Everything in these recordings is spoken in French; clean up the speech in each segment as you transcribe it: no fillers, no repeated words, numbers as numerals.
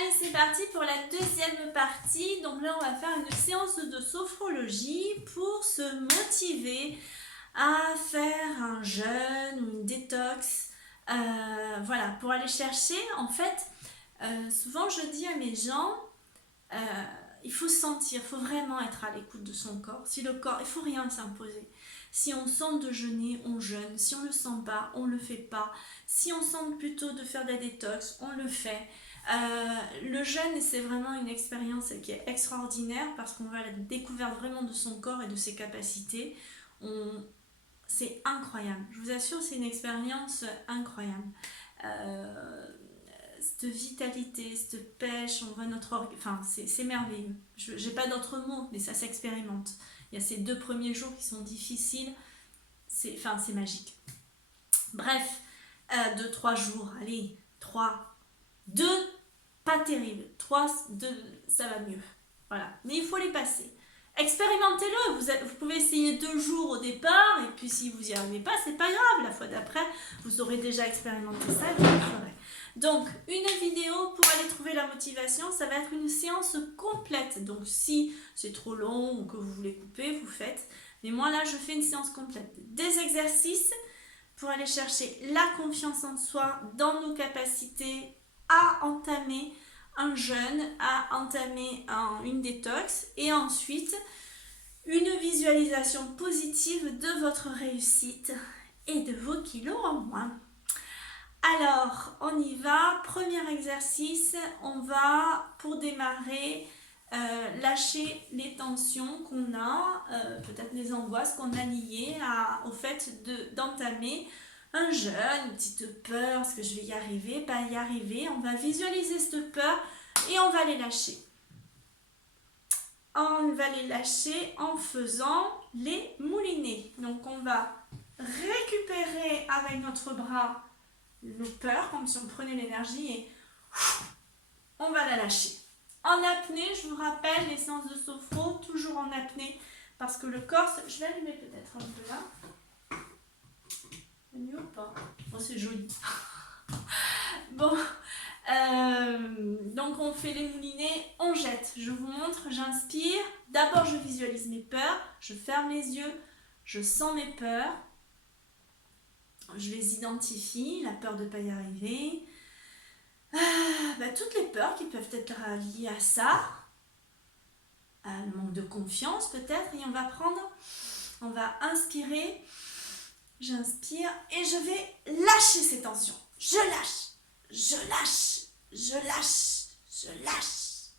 Allez, c'est parti pour la deuxième partie. Donc là, on va faire une séance de sophrologie pour se motiver à faire un jeûne ou une détox. Voilà, pour aller chercher, en fait, souvent je dis à mes gens, il faut sentir, il faut vraiment être à l'écoute de son corps. Si le corps, il ne faut rien s'imposer. Si on sent de jeûner, on jeûne. Si on ne le sent pas, on ne le fait pas. Si on sent plutôt de faire de la détox, on le fait. Le jeûne, c'est vraiment une expérience qui est extraordinaire parce qu'on va à la découverte vraiment de son corps et de ses capacités. C'est incroyable. Je vous assure, c'est une expérience incroyable. Cette vitalité, cette pêche, on voit notre enfin, c'est merveilleux. Je n'ai pas d'autres mots, mais ça s'expérimente. Il y a ces 2 premiers jours qui sont difficiles. C'est magique. Bref, 2-3 jours, allez, 3, 2, pas terrible. 3, 2, ça va mieux. Voilà. Mais il faut les passer. Expérimentez-le. Vous pouvez essayer 2 jours au départ, et puis si vous n'y arrivez pas, c'est pas grave. La fois d'après, vous aurez déjà expérimenté ça, et vous le ferez. Donc, une vidéo pour aller trouver la motivation, ça va être une séance complète. Donc, si c'est trop long ou que vous voulez couper, vous faites. Mais moi, là, je fais une séance complète. Des exercices pour aller chercher la confiance en soi dans nos capacités à entamer un jeûne, à entamer une détox et ensuite une visualisation positive de votre réussite et de vos kilos en moins. Alors, on y va. Premier exercice, on va, pour démarrer, lâcher les tensions qu'on a, peut-être les angoisses qu'on a liées au fait d'entamer un jeûne, une petite peur, est-ce que je vais y arriver, pas y arriver. On va visualiser cette peur et on va les lâcher. On va les lâcher en faisant les moulinets. Donc, on va récupérer avec notre bras nos peurs, comme si on prenait l'énergie et on va la lâcher. En apnée, je vous rappelle, les séances de sophro, toujours en apnée, parce que le corps, je vais allumer peut-être un peu là. C'est mieux ou pas? Oh, c'est joli. Bon, donc on fait les moulinets, on jette. Je vous montre, j'inspire. D'abord, je visualise mes peurs, je ferme les yeux, je sens mes peurs. Je les identifie, la peur de ne pas y arriver. Toutes les peurs qui peuvent être liées à ça, le manque de confiance peut-être, et on va inspirer, j'inspire et je vais lâcher ces tensions. Je lâche, je lâche, je lâche, je lâche.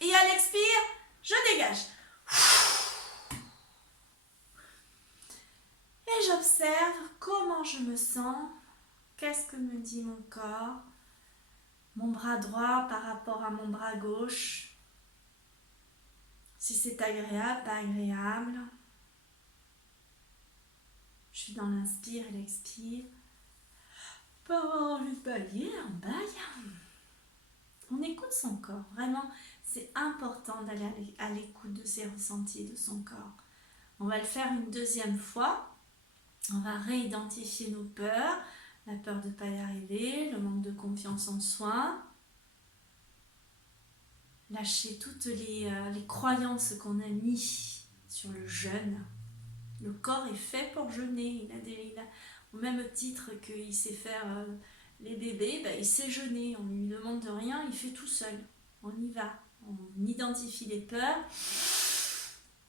Et à l'expire, je dégage. Et j'observe comment je me sens, qu'est-ce que me dit mon corps, mon bras droit par rapport à mon bras gauche, si c'est agréable, pas agréable. Je suis dans l'inspire et l'expire. Pas avoir envie de bailler, on baille. On écoute son corps, vraiment, c'est important d'aller à l'écoute de ses ressentis, de son corps. On va le faire une deuxième fois. On va réidentifier nos peurs, la peur de ne pas y arriver, le manque de confiance en soi. Lâcher toutes les croyances qu'on a mises sur le jeûne. Le corps est fait pour jeûner. Il a au même titre qu'il sait faire les bébés, il sait jeûner. On ne lui demande de rien, il fait tout seul. On y va. On identifie les peurs.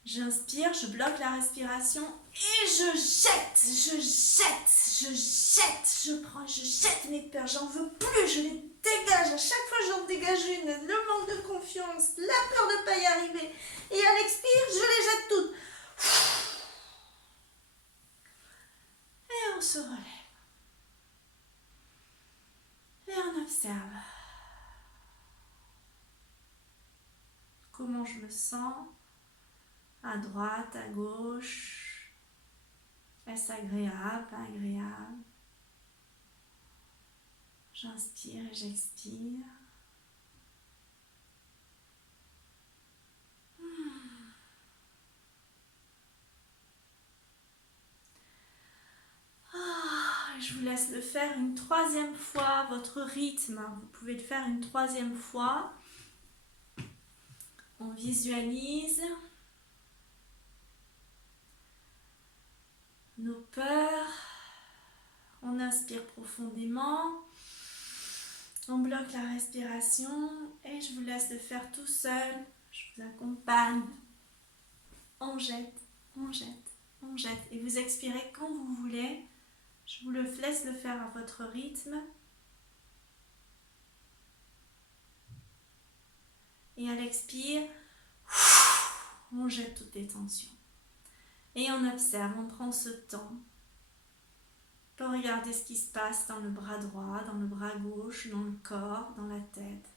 J'inspire, je bloque la respiration et je jette, je jette mes peurs, j'en veux plus, je les dégage. À chaque fois j'en dégage une, le manque de confiance, la peur de ne pas y arriver. Et à l'expire, je les jette toutes. Et on se relève. Et on observe. Comment je me sens? À droite, à gauche. Est-ce agréable, pas agréable? J'inspire et j'expire. Je je vous laisse le faire une troisième fois à votre rythme. Vous pouvez le faire une troisième fois. On visualise nos peurs. On inspire profondément. On bloque la respiration et je vous laisse le faire tout seul. Je vous accompagne. On jette, on jette, on jette. Et vous expirez quand vous voulez. Je vous laisse le faire à votre rythme. Et à l'expire, on jette toutes les tensions. Et on observe, on prend ce temps pour regarder ce qui se passe dans le bras droit, dans le bras gauche, dans le corps, dans la tête.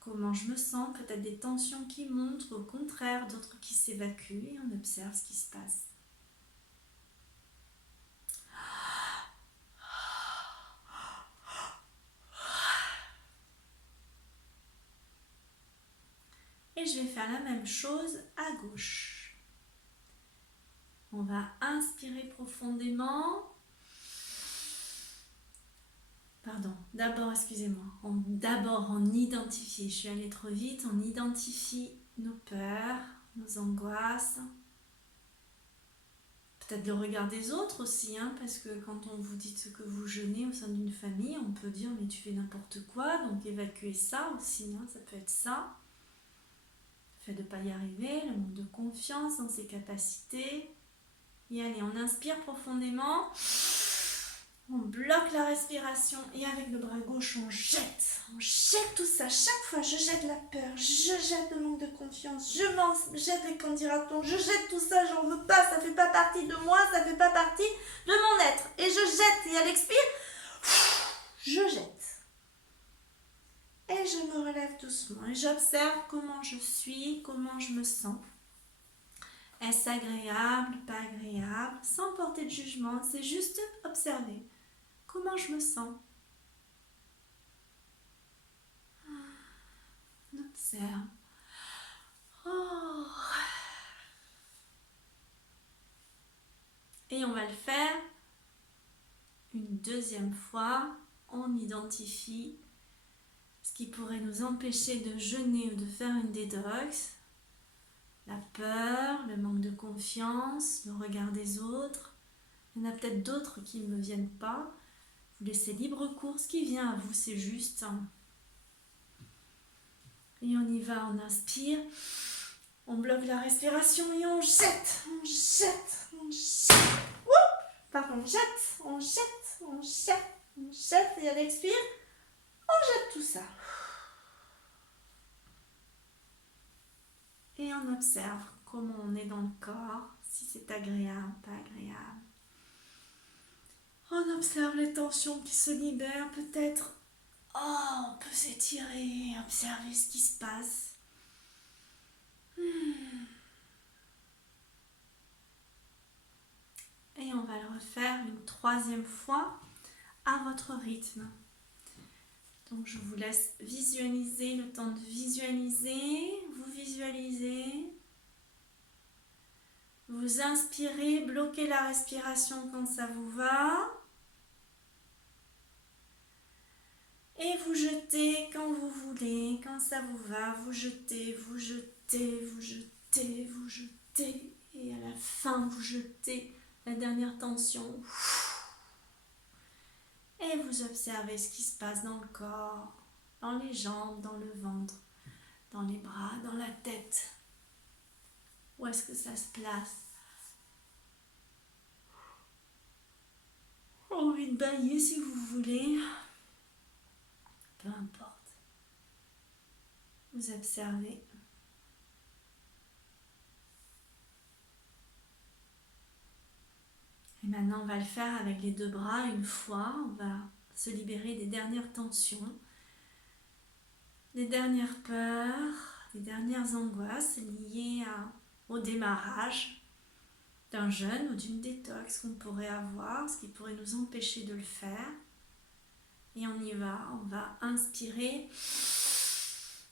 Comment je me sens, peut-être des tensions qui montent, au contraire, d'autres qui s'évacuent, et on observe ce qui se passe. Et je vais faire la même chose à gauche. On va inspirer profondément. Pardon, d'abord, excusez-moi. D'abord, on identifie, je suis allée trop vite, on identifie nos peurs, nos angoisses. Peut-être le regard des autres aussi, parce que quand on vous dit ce que vous jeûnez au sein d'une famille, on peut dire mais tu fais n'importe quoi, donc évacuer ça aussi, ça peut être ça. Le fait de ne pas y arriver, le manque de confiance dans ses capacités. Et allez, on inspire profondément. On bloque la respiration et avec le bras gauche, on jette tout ça. Chaque fois, je jette la peur, je jette le manque de confiance, je jette les candidatons, je jette tout ça, j'en veux pas, ça fait pas partie de moi, ça fait pas partie de mon être. Et je jette, et à l'expire, je jette. Et je me relève doucement et j'observe comment je suis, comment je me sens. Est-ce agréable, pas agréable, sans porter de jugement, c'est juste observer. Comment je me sens? On observe. Oh. Et on va le faire une deuxième fois. On identifie ce qui pourrait nous empêcher de jeûner ou de faire une détox. La peur, le manque de confiance, le regard des autres. Il y en a peut-être d'autres qui ne me viennent pas. Vous laissez libre cours, ce qui vient à vous, c'est juste. Et on y va, on inspire, on bloque la respiration et on jette, on jette, on jette. Pardon, on jette, on jette, on jette, on jette. Et à l'expire, on jette tout ça. Et on observe comment on est dans le corps, si c'est agréable, pas agréable. On observe les tensions qui se libèrent, peut-être. On peut s'étirer, observer ce qui se passe. Et on va le refaire une troisième fois à votre rythme. Donc je vous laisse visualiser, le temps de visualiser. Vous visualisez. Vous inspirez, bloquez la respiration quand ça vous va. Et vous jetez quand vous voulez, quand ça vous va. Vous jetez, vous jetez, vous jetez, vous jetez. Et à la fin, vous jetez la dernière tension. Et vous observez ce qui se passe dans le corps, dans les jambes, dans le ventre, dans les bras, dans la tête. Où est-ce que ça se place? Envie de bailler si vous voulez. Peu importe. Vous observez. Et maintenant, on va le faire avec les deux bras une fois. On va se libérer des dernières tensions, des dernières peurs, des dernières angoisses liées au démarrage d'un jeûne ou d'une détox qu'on pourrait avoir, ce qui pourrait nous empêcher de le faire. Et on y va, on va inspirer,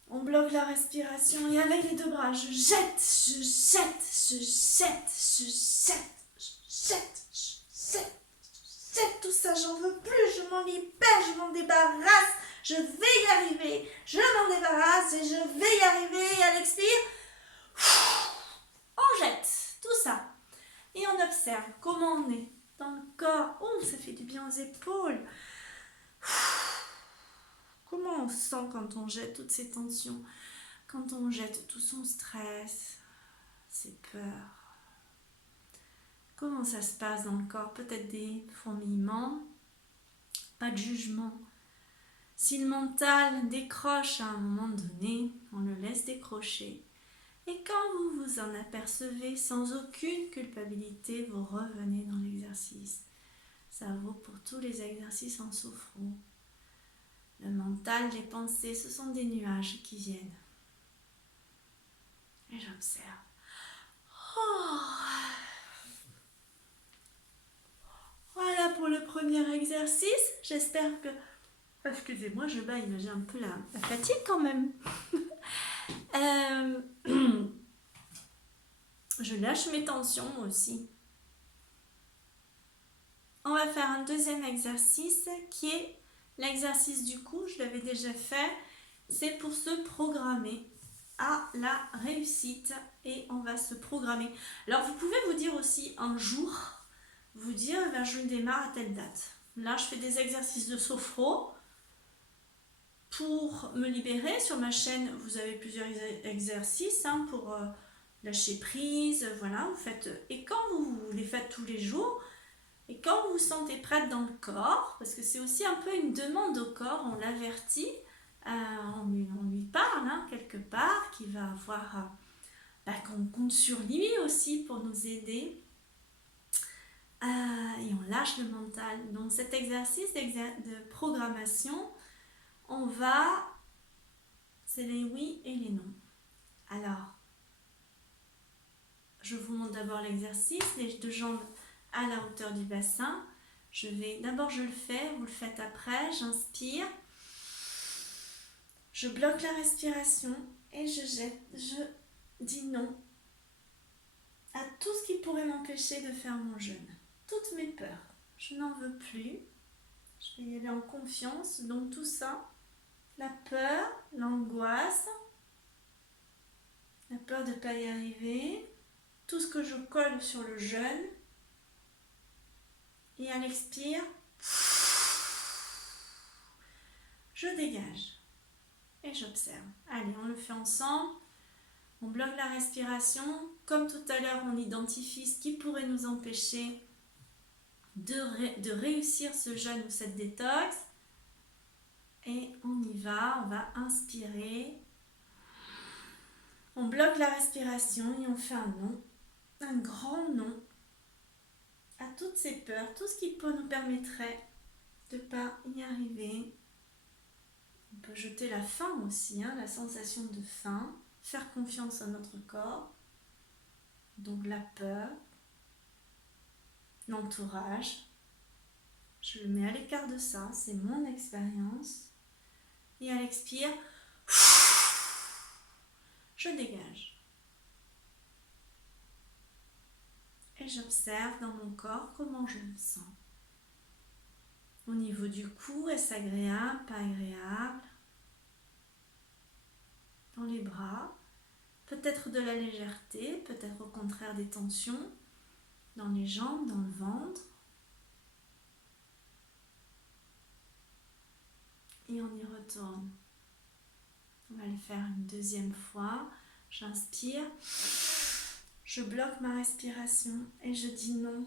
on bloque la respiration et avec les deux bras, je jette, je jette, je jette, je jette, je jette, je jette, je jette tout ça, j'en veux plus, je m'en libère, je m'en débarrasse, je vais y arriver, je m'en débarrasse et je vais y arriver. Et à l'expire, on jette tout ça. Et on observe comment on est dans le corps. Oh, ça fait du bien aux épaules. Comment on se sent quand on jette toutes ces tensions, quand on jette tout son stress, ses peurs. Comment ça se passe dans le corps? Peut-être des fourmillements, pas de jugement. Si le mental décroche à un moment donné, on le laisse décrocher. Et quand vous vous en apercevez sans aucune culpabilité, vous revenez dans l'exercice. Ça vaut pour tous les exercices en sophro. Le mental, les pensées, ce sont des nuages qui viennent. Et j'observe. Oh. Voilà pour le premier exercice. J'espère que... Excusez-moi, je baille, mais j'ai un peu la fatigue quand même. Je lâche mes tensions moi aussi. On va faire un deuxième exercice qui est l'exercice du coup. Je l'avais déjà fait. C'est pour se programmer à la réussite et on va se programmer. Alors vous pouvez vous dire aussi un jour, vous dire je démarre à telle date. Là je fais des exercices de sophro pour me libérer. Sur ma chaîne vous avez plusieurs exercices pour lâcher prise, voilà, vous faites, et quand vous les faites tous les jours et quand vous vous sentez prête dans le corps, parce que c'est aussi un peu une demande au corps, on l'avertit, on lui parle quelque part, qui va avoir qu'on compte sur lui aussi pour nous aider, et on lâche le mental. Donc cet exercice de programmation, on va, c'est les oui et les non. Alors je vous montre d'abord l'exercice, les deux jambes à la hauteur du bassin. D'abord je le fais, vous le faites après, j'inspire. Je bloque la respiration et je dis non à tout ce qui pourrait m'empêcher de faire mon jeûne. Toutes mes peurs, je n'en veux plus. Je vais y aller en confiance. Donc tout ça, la peur, l'angoisse, la peur de ne pas y arriver, tout ce que je colle sur le jeûne. Et à l'expire, je dégage. Et j'observe. Allez, on le fait ensemble. On bloque la respiration. Comme tout à l'heure, on identifie ce qui pourrait nous empêcher de réussir ce jeûne ou cette détox. Et on y va. On va inspirer. On bloque la respiration et on fait un non. Un grand non à toutes ces peurs. Tout ce qui nous permettrait de ne pas y arriver. On peut jeter la faim aussi, la sensation de faim, faire confiance à notre corps, donc la peur, l'entourage. Je le mets à l'écart de ça, c'est mon expérience. Et à l'expire, je dégage. Et j'observe dans mon corps comment je me sens. Au niveau du cou, est-ce agréable, pas agréable? Dans les bras, peut-être de la légèreté, peut-être au contraire des tensions. Dans les jambes, dans le ventre. Et on y retourne. On va le faire une deuxième fois. J'inspire. Je bloque ma respiration et je dis non.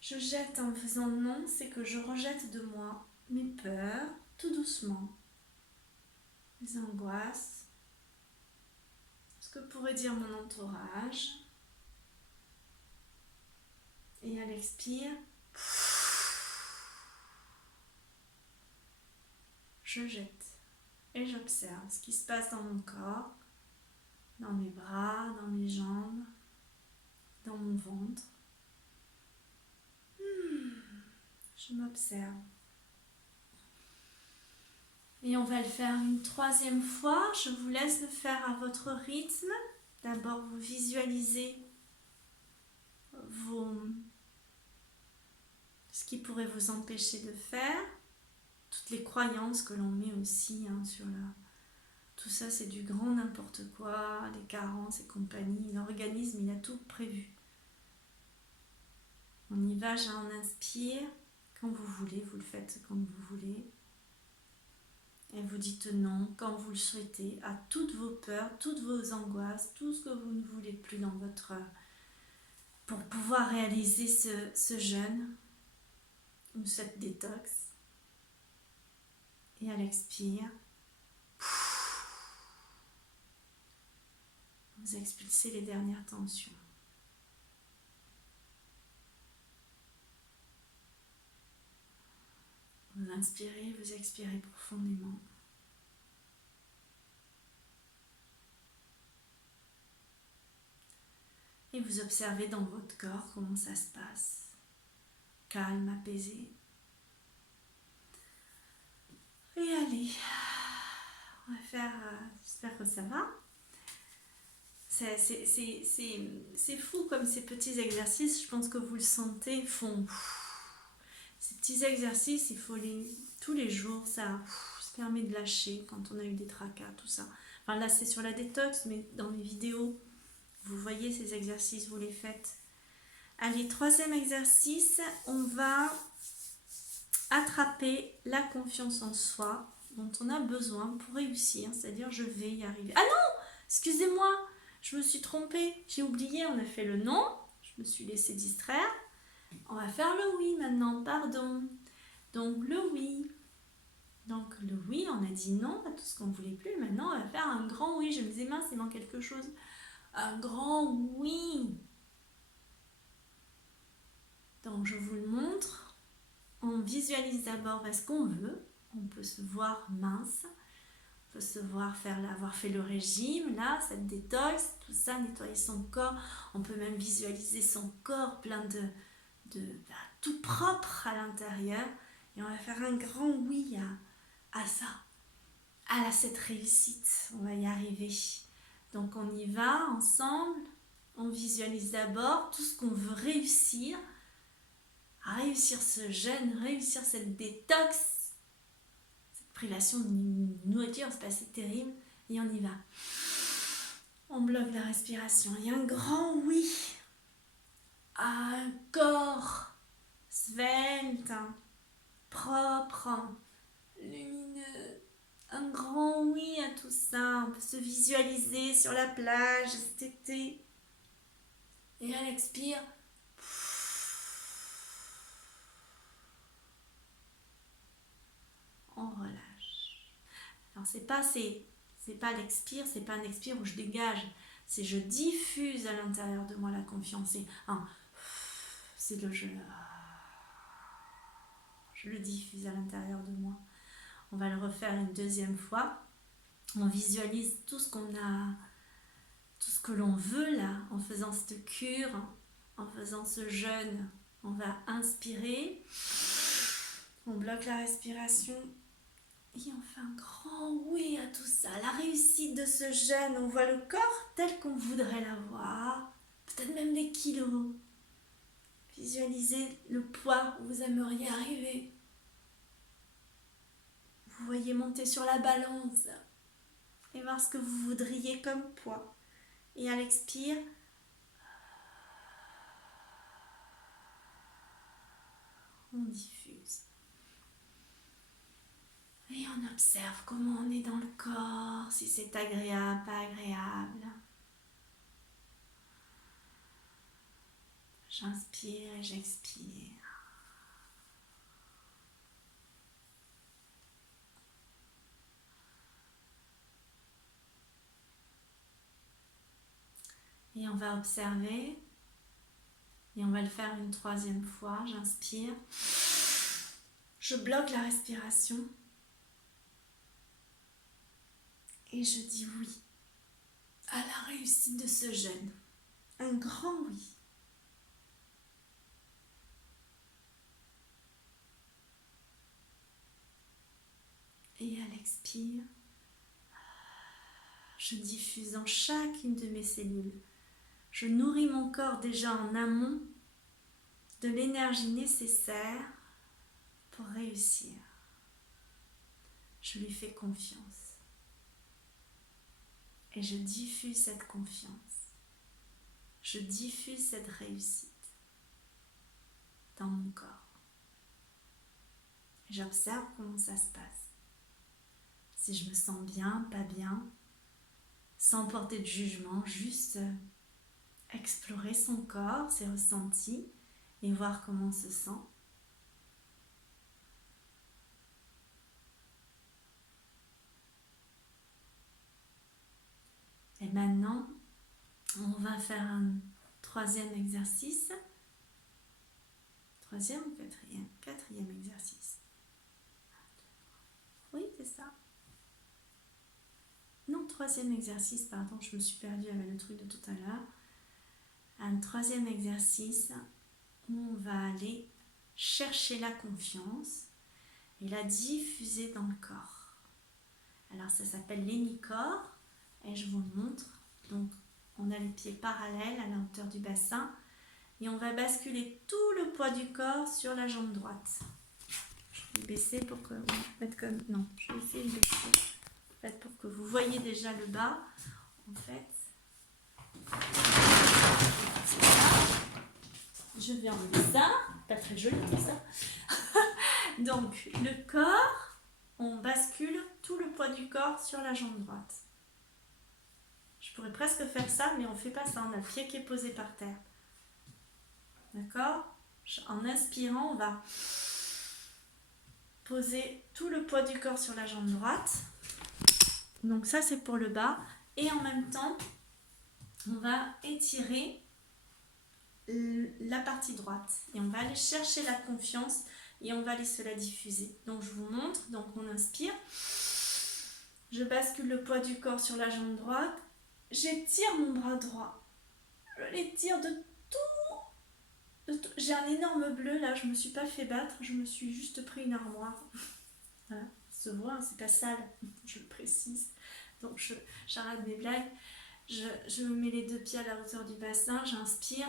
Je jette en faisant non, c'est que je rejette de moi mes peurs, tout doucement. Les angoisses. Ce que pourrait dire mon entourage. Et à l'expire, je jette. Et j'observe ce qui se passe dans mon corps, dans mes bras, dans mes jambes, dans mon ventre. Je m'observe. Et on va le faire une troisième fois. Je vous laisse le faire à votre rythme. D'abord, vous visualisez ce qui pourrait vous empêcher de faire, toutes les croyances que l'on met aussi sur la... Tout ça, c'est du grand n'importe quoi, les carences et compagnie. L'organisme, il a tout prévu. On y va, j'en inspire. Quand vous voulez, vous le faites comme vous voulez. Et vous dites non, quand vous le souhaitez, à toutes vos peurs, toutes vos angoisses, tout ce que vous ne voulez plus dans votre... pour pouvoir réaliser ce jeûne ou cette détox. Et à l'expire, vous expulsez les dernières tensions. Vous inspirez, vous expirez profondément. Et vous observez dans votre corps comment ça se passe. Calme, apaisé. Et allez, on va faire, j'espère que ça va. C'est fou comme ces petits exercices, je pense que vous le sentez, font... Ces petits exercices, il faut tous les jours, ça permet de lâcher quand on a eu des tracas, tout ça. Enfin là, c'est sur la détox, mais dans les vidéos, vous voyez ces exercices, vous les faites. Allez, troisième exercice, on va attraper la confiance en soi dont on a besoin pour réussir, c'est-à-dire je vais y arriver. Ah non, excusez-moi, je me suis trompée, j'ai oublié, on a fait le non, je me suis laissée distraire. On va faire le oui maintenant, pardon. Donc le oui. Donc le oui, on a dit non à tout ce qu'on ne voulait plus. Maintenant, on va faire un grand oui. Je me disais, mince, il manque quelque chose. Un grand oui. Donc je vous le montre. On visualise d'abord ce qu'on veut. On peut se voir mince. On peut se voir avoir fait le régime, là, cette détox, tout ça, nettoyer son corps. On peut même visualiser son corps plein de tout propre à l'intérieur, et on va faire un grand oui à ça, à cette réussite. On va y arriver. Donc on y va ensemble, on visualise d'abord tout ce qu'on veut réussir, à réussir ce jeûne, réussir cette détox, cette privation de nourriture, c'est pas assez terrible, et on y va. On bloque la respiration, et un grand oui à un corps svelte, propre, lumineux. Un grand oui à tout ça. On peut se visualiser sur la plage cet été. Et à l'expire, on relâche. Alors c'est pas l'expire, c'est pas un expire où je dégage. C'est je diffuse à l'intérieur de moi la confiance. C'est le jeu. Je le diffuse à l'intérieur de moi. On va le refaire une deuxième fois. On visualise tout ce qu'on a, tout ce que l'on veut là, en faisant cette cure, en faisant ce jeûne. On va inspirer, on bloque la respiration et on fait un grand oui à tout ça. La réussite de ce jeûne, on voit le corps tel qu'on voudrait l'avoir, peut-être même des kilos. Visualisez le poids où vous aimeriez arriver. Vous voyez monter sur la balance et voir ce que vous voudriez comme poids. Et à l'expire, on diffuse. Et on observe comment on est dans le corps, si c'est agréable, pas agréable. J'inspire et j'expire. Et on va observer. Et on va le faire une troisième fois. J'inspire. Je bloque la respiration. Et je dis oui à la réussite de ce jeûne. Un grand oui. Et à l'expire, je diffuse dans chacune de mes cellules. Je nourris mon corps déjà en amont de l'énergie nécessaire pour réussir. Je lui fais confiance. Et je diffuse cette confiance. Je diffuse cette réussite dans mon corps. J'observe comment ça se passe. Si je me sens bien, pas bien, sans porter de jugement, juste explorer son corps, ses ressentis et voir comment on se sent. Et maintenant, on va faire un troisième exercice. Troisième ou quatrième? Quatrième exercice. Oui, c'est ça. Non, troisième exercice, pardon, je me suis perdue avec le truc de tout à l'heure. Un troisième exercice où on va aller chercher la confiance et la diffuser dans le corps. Alors ça s'appelle l'hémicorps et je vous le montre. Donc on a les pieds parallèles à la hauteur du bassin et on va basculer tout le poids du corps sur la jambe droite. Je vais baisser pour que non, je vais essayer de baisser. En fait, pour que vous voyez déjà le bas, en fait, c'est ça. Je vais enlever ça, pas très joli tout ça. Donc, le corps, on bascule tout le poids du corps sur la jambe droite. Je pourrais presque faire ça, mais on ne fait pas ça, on a le pied qui est posé par terre. D'accord? En inspirant, on va poser tout le poids du corps sur la jambe droite. Donc ça, c'est pour le bas. Et en même temps, on va étirer la partie droite. Et on va aller chercher la confiance et on va aller se la diffuser. Donc je vous montre. Donc on inspire. Je bascule le poids du corps sur la jambe droite. J'étire mon bras droit. Je l'étire de tout. J'ai un énorme bleu là. Je ne me suis pas fait battre. Je me suis juste pris une armoire. Voilà. Ça se voit, c'est pas sale. Je le précise. Donc j'arrête mes blagues. Je me mets les deux pieds à la hauteur du bassin, j'inspire,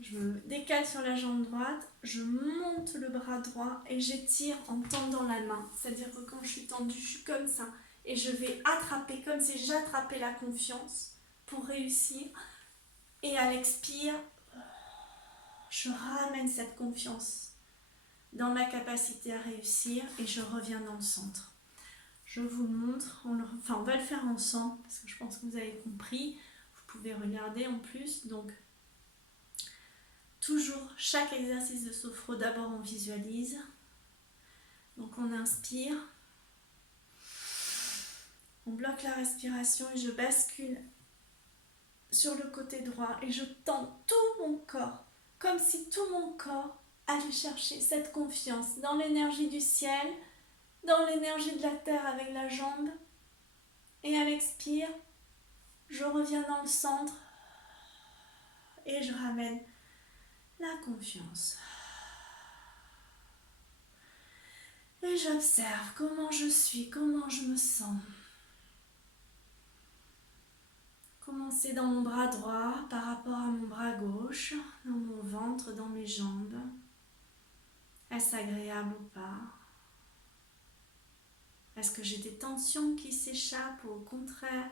je me décale sur la jambe droite, je monte le bras droit et j'étire en tendant la main. C'est-à-dire que quand je suis tendue, je suis comme ça et je vais attraper comme si j'attrapais la confiance pour réussir. Et à l'expire, je ramène cette confiance dans ma capacité à réussir et je reviens dans le centre. Je vous le montre, on va le faire ensemble parce que je pense que vous avez compris. Vous pouvez regarder en plus. Donc, toujours chaque exercice de sophro, d'abord on visualise. Donc on inspire. On bloque la respiration et je bascule sur le côté droit et je tends tout mon corps, comme si tout mon corps allait chercher cette confiance dans l'énergie du ciel, dans l'énergie de la terre avec la jambe. Et à l'expire, je reviens dans le centre et je ramène la confiance. Et j'observe comment je suis, comment je me sens. Comment c'est dans mon bras droit par rapport à mon bras gauche, dans mon ventre, dans mes jambes. Est-ce agréable ou pas? Est-ce que j'ai des tensions qui s'échappent ou au contraire,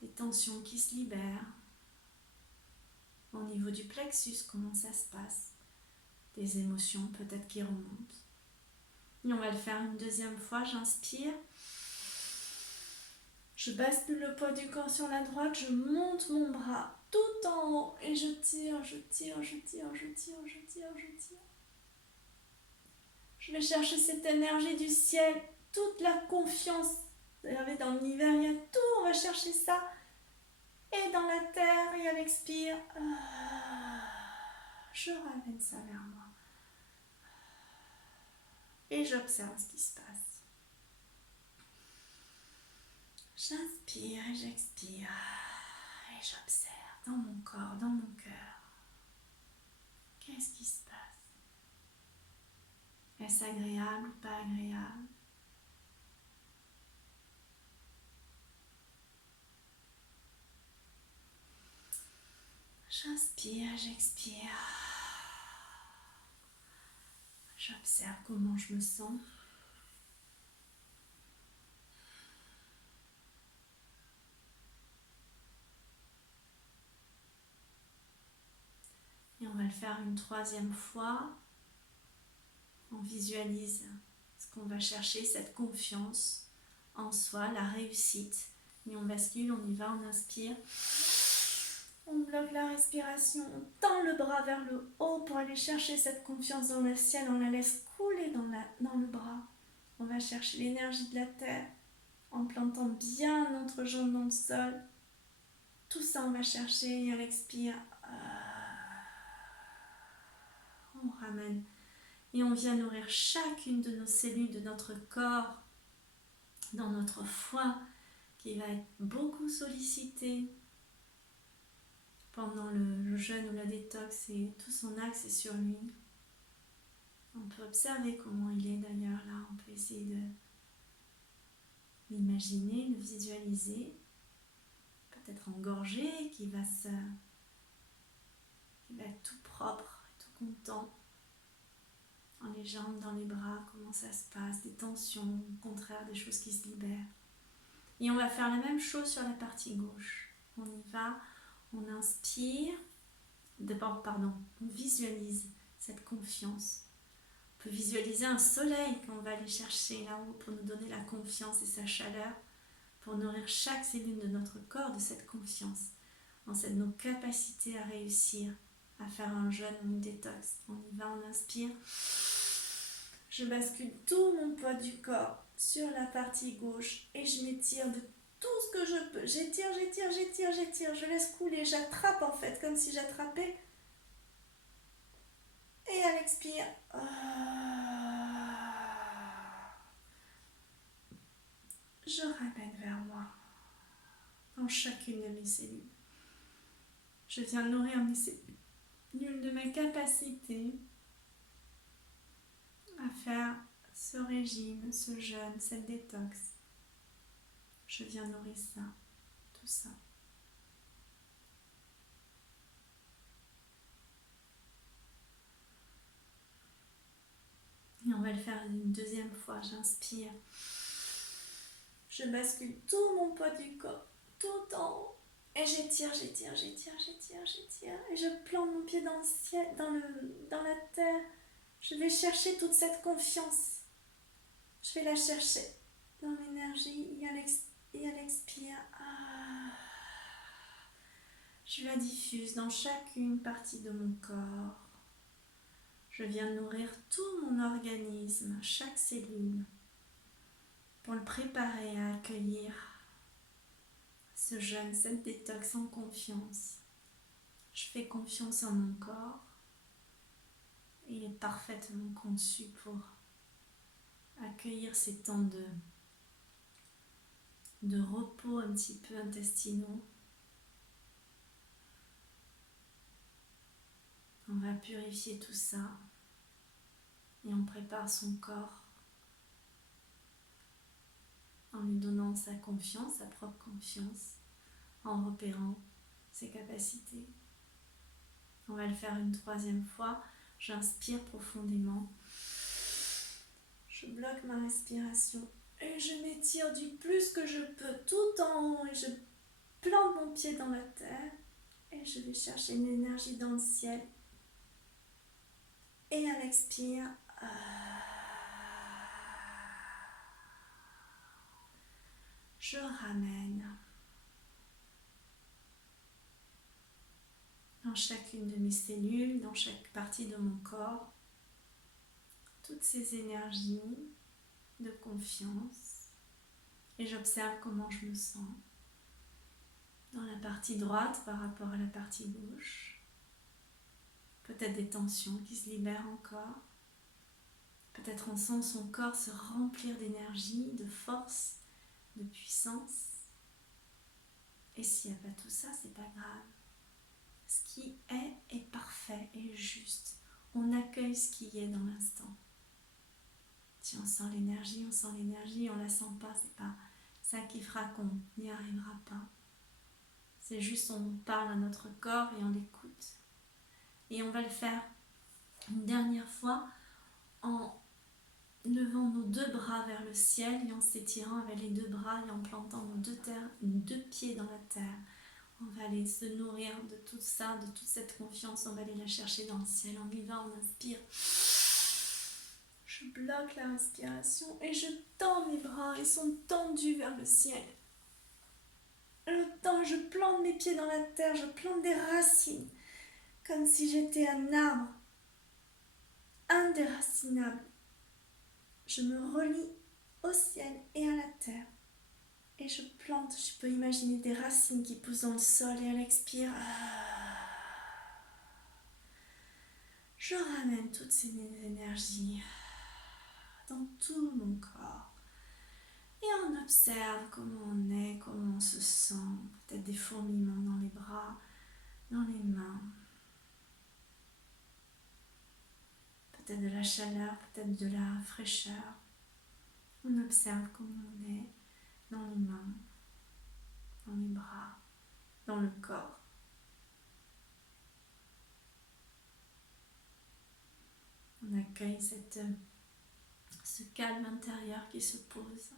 des tensions qui se libèrent? Au niveau du plexus, comment ça se passe? Des émotions peut-être qui remontent. Et on va le faire une deuxième fois, j'inspire. Je bascule le poids du corps sur la droite, je monte mon bras tout en haut et je tire, je tire, je tire, je tire, je tire, je tire. Je vais chercher cette énergie du ciel, toute la confiance. Vous savez, dans l'univers, il y a tout, on va chercher ça. Et dans la terre, et à l'expire, je ramène ça vers moi. Et j'observe ce qui se passe. J'inspire et j'expire. Et j'observe dans mon corps, dans mon cœur. Qu'est-ce qui se passe? Est-ce agréable ou pas agréable? J'inspire, j'expire. J'observe comment je me sens. Et on va le faire une troisième fois. On visualise ce qu'on va chercher, cette confiance en soi, la réussite. Et on bascule, on y va, on inspire. On bloque la respiration, on tend le bras vers le haut pour aller chercher cette confiance dans le ciel. On la laisse couler dans le bras. On va chercher l'énergie de la terre en plantant bien notre jambe dans le sol. Tout ça, on va chercher et à l'expire, on ramène. Et on vient nourrir chacune de nos cellules de notre corps, dans notre foie, qui va être beaucoup sollicité pendant le jeûne ou la détox, et tout son axe est sur lui. On peut observer comment il est d'ailleurs là, on peut essayer de l'imaginer, le visualiser, peut-être engorgé, qui va être tout propre, tout content. Dans les jambes, dans les bras, comment ça se passe, des tensions, au contraire, des choses qui se libèrent. Et on va faire la même chose sur la partie gauche. On y va, on inspire, on visualise cette confiance. On peut visualiser un soleil qu'on va aller chercher là-haut pour nous donner la confiance et sa chaleur, pour nourrir chaque cellule de notre corps de cette confiance, en nos capacités à réussir, à faire un jeûne ou une détox. On y va, on inspire. Je bascule tout mon poids du corps sur la partie gauche et je m'étire de tout ce que je peux. J'étire, je laisse couler, j'attrape en fait, comme si j'attrapais. Et à l'expire, je ramène vers moi, dans chacune de mes cellules. Je viens nourrir mes cellules de ma capacité à faire ce régime, ce jeûne, cette détox. Je viens nourrir ça, tout ça. Et on va le faire une deuxième fois. J'inspire. Je bascule tout mon poids du corps, tout en haut. Et j'étire. Et je plante mon pied dans le ciel, dans la terre. Je vais chercher toute cette confiance. Je vais la chercher dans l'énergie et à l'expire. Je la diffuse dans chacune partie de mon corps. Je viens nourrir tout mon organisme, chaque cellule, pour le préparer à accueillir ce jeûne, cette détox en confiance. Je fais confiance en mon corps. Il est parfaitement conçu pour accueillir ces temps de repos un petit peu intestinaux. On va purifier tout ça et on prépare son corps en lui donnant sa confiance, sa propre confiance, en repérant ses capacités. On va le faire une troisième fois. J'inspire profondément. Je bloque ma respiration et je m'étire du plus que je peux tout en haut et je plante mon pied dans la terre et je vais chercher une énergie dans le ciel. Et à l'expire, je ramène dans chacune de mes cellules, dans chaque partie de mon corps, toutes ces énergies de confiance. Et j'observe comment je me sens dans la partie droite par rapport à la partie gauche. Peut-être des tensions qui se libèrent encore. Peut-être on sent son corps se remplir d'énergie, de force, de puissance. Et s'il n'y a pas tout ça, c'est pas grave. Ce qui est parfait et juste. On accueille ce qui est dans l'instant. Si on sent l'énergie, on la sent pas. C'est pas ça qui fera qu'on n'y arrivera pas. C'est juste on parle à notre corps et on l'écoute. Et on va le faire une dernière fois en levant nos deux bras vers le ciel et en s'étirant avec les deux bras et en plantant nos deux pieds dans la terre. On va aller se nourrir de tout ça, de toute cette confiance. On va aller la chercher dans le ciel. On y va, on inspire. Je bloque la respiration et je tends mes bras. Ils sont tendus vers le ciel. Je plante mes pieds dans la terre. Je plante des racines. Comme si j'étais un arbre indéracinable. Je me relie au ciel et à la terre. Et je plante, je peux imaginer des racines qui poussent dans le sol et à l'expire. Je ramène toutes ces énergies dans tout mon corps. Et on observe comment on est, comment on se sent. Peut-être des fourmillements dans les bras, dans les mains. Peut-être de la chaleur, peut-être de la fraîcheur. On observe comment on est dans les mains, dans les bras, dans le corps. On accueille ce calme intérieur qui se pose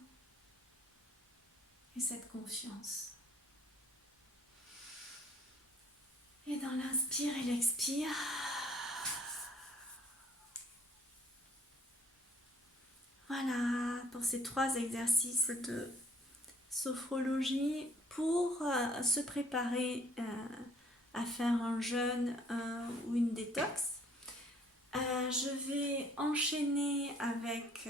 et cette confiance. Et dans l'inspire et l'expire, voilà pour ces 3 exercices de sophrologie pour se préparer à faire un jeûne ou une détox. Je vais enchaîner avec